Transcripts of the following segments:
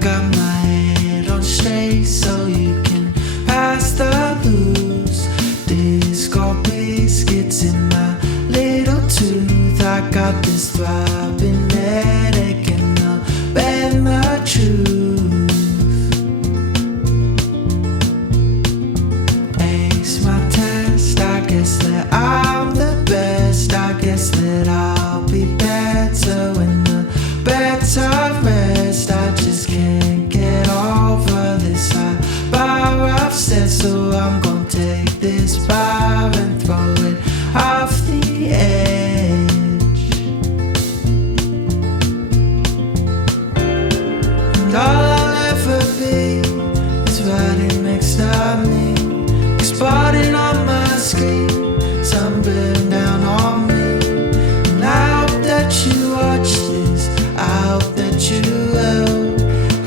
got my head on straight so you can pass the loose. Disco biscuits in my little tooth. I got this throbbing headache and I'll bend the truth. Ace my test, I guess that I'm the best. I guess that I'll be better when the better rest. I just can't get over this high bar I've set, so I'm gonna take this bar and throw it off the edge. And all I'll ever be is riding next to me, exploding on my screen, tumbling down on me. And I hope that you watch this, I hope that you will.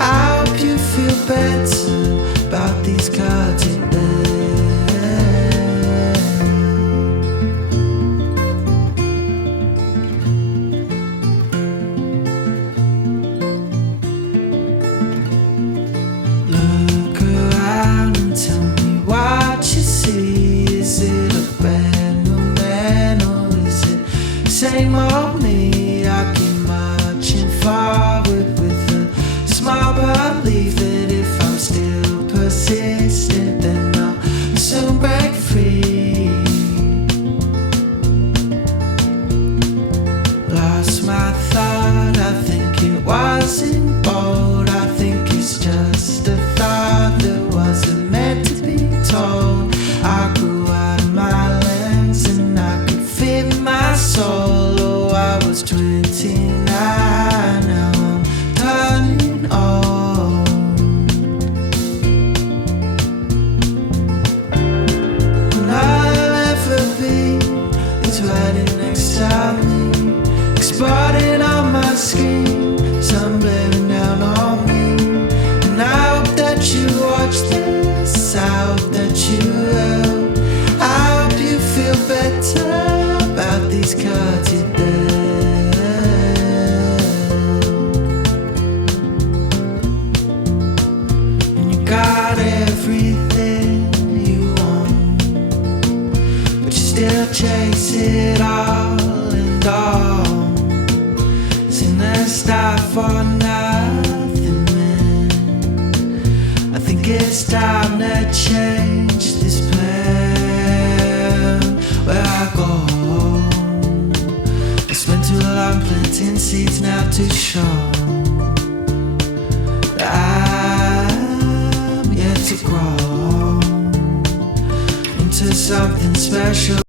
I hope you feel better about these cards you dealt. Look around and tell me what you see. Is it a brand new man or is it same old me? I keep marching forward with a small belief that if I'm still persistent, then I'll soon break free. Lost my thought, I think it wasn't bold. I think it's just a thought that wasn't meant to be told. I grew out of my lens and I could fit my soul. Oh, I was 29, now I'm turning old. And all I'll ever be is riding next to me, exploding on my screen, tumbling down on me. And I hope that you watch this, I hope that you will. I hope you feel better about these cards you dealt. And you got everything you want, but you still chase it all and all. Seen that stop for nothing, man. I think it's time to change this plan. Where I go, I spent too long planting seeds now to show that I'm yet to grow into something special.